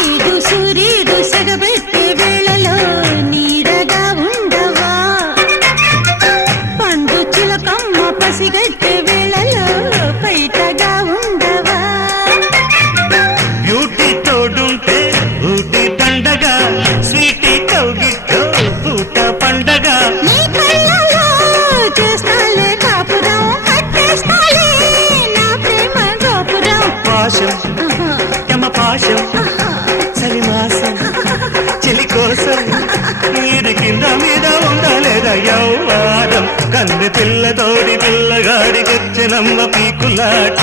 ఈడు సూర్యుడు సెగబెట్టే వేళలో నీడగా ఉండవా పండు చిలకమ్మ పసిగట్టే వేళలో బయటగా ఉండవా బ్యూటీ తోడుంటే ఊటి తండగా స్వీటీ కౌగిట్లో పూట పండగ నీ కళ్ళలో చేస్తాలే కాపురం కట్టేస్తాలే నా ప్రేమ గోపురం పాశం యమ పాశం చలిమాసం చెలి కోసం నీరు కింద మీద ఉండలేదా యౌవారం కన్నె పిల్లతోడి పిల్లగాడికొచ్చినమ్మ పీకులాట